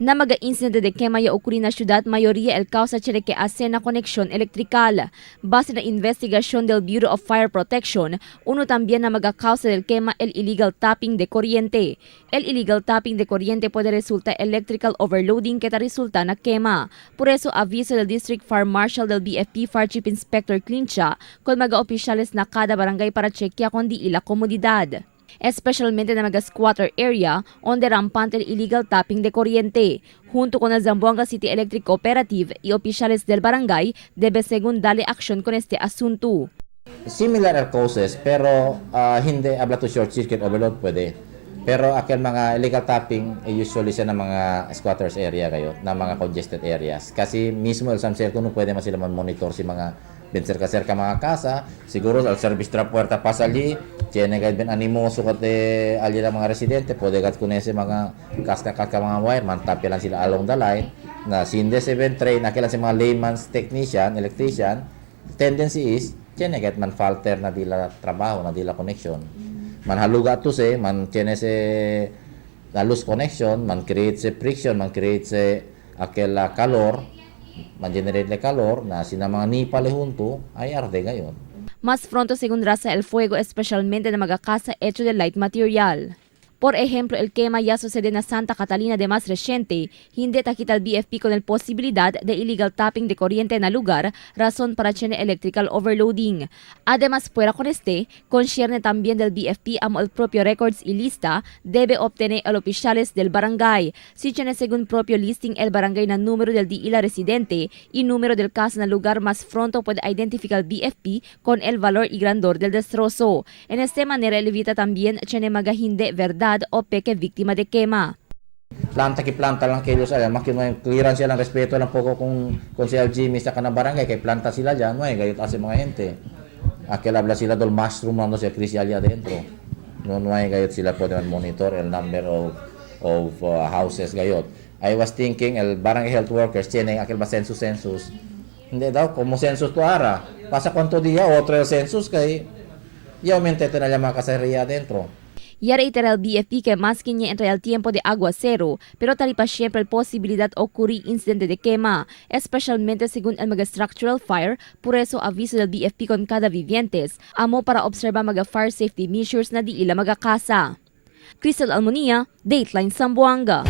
Na maga-insidente de quema ya ocurrir na syudad, mayoría el causa tiene que hacer na conexión electrical. Base na investigación del Bureau of Fire Protection, uno también na maga-causa del quema el illegal tapping de corriente. El illegal tapping de corriente puede resultar electrical overloading que ta resulta na quema. Por eso, aviso del District Fire Marshal del BFP Fire Chief Inspector Clincha con maga-opisyales na kada barangay para chequea kung di ila komunidad. Especialmente na mga-squatter area onde rampante el illegal tapping de corriente. Junto con el Zamboanga City Electric Cooperative y oficiales del barangay, debe según darle acción con este asunto. Similar are causes pero hindi abla to short circuit overload pwede. Pero aquel mga illegal tapping usually sa mga squatters area kayo, na mga congested areas. Kasi mismo el San Circulo pwede man sila monitor si mga ben cerca mga casa, siguro al service tra puerta pasa allí, tiene que ben animoso kate allí mga residente, pwede kat kunese mga kasta mga wire, mantapya lang sila along the line, na sinde se ben train, nakilan si mga layman's technician, electrician, tendency is, tiene que man falter na dila trabaho, na dila connection. Man haluga to se, man tiene se na loose connection, man create se friction, man create se aquel calor, man-generate le calor na sina mga nipa le junto ay arde gayon. Mas pronto según raza el fuego, especialmente na magakasa hecho de light material. Por ejemplo, el quema ya sucede na Santa Catalina de más reciente, hindi takita el BFP con el posibilidad de illegal tapping de corriente na lugar, razón para tiene electrical overloading. Además, fuera con este, concierne también del BFP amo el propio records y lista, debe obtener el oficiales del barangay. Si tiene según propio listing el barangay na número del di ila residente y número del caso na lugar, más pronto puede identificar el BFP con el valor y grandor del destrozo. En esta manera, evita también tiene magahinde verdad o peque víctima de quema. Planta lang kayo sa clearance siya ng respeto lang poco kung si Jimmy sa kanang barangay kay planta sila diyan, no gayot ase mga gente. Aquel habla sila del mushroom no si Chris allá adentro. No ay gayot sila pwede monitor el number of houses gayot. I was thinking el barangay health workers tiene aquel ba census. Hindi daw como census to ara. Pasa cuánto día otro el census kay y aumente na la mga kaseria adentro. Y reitera el BFP que más que entre el tiempo de aguacero, pero taripa siempre la posibilidad de ocurrir incidente de quema, especialmente según el mega structural fire, por eso aviso del BFP con cada vivientes, amo para observar mga fire safety measures na di ila magakasa. Crystal Almonia, Dateline Zamboanga.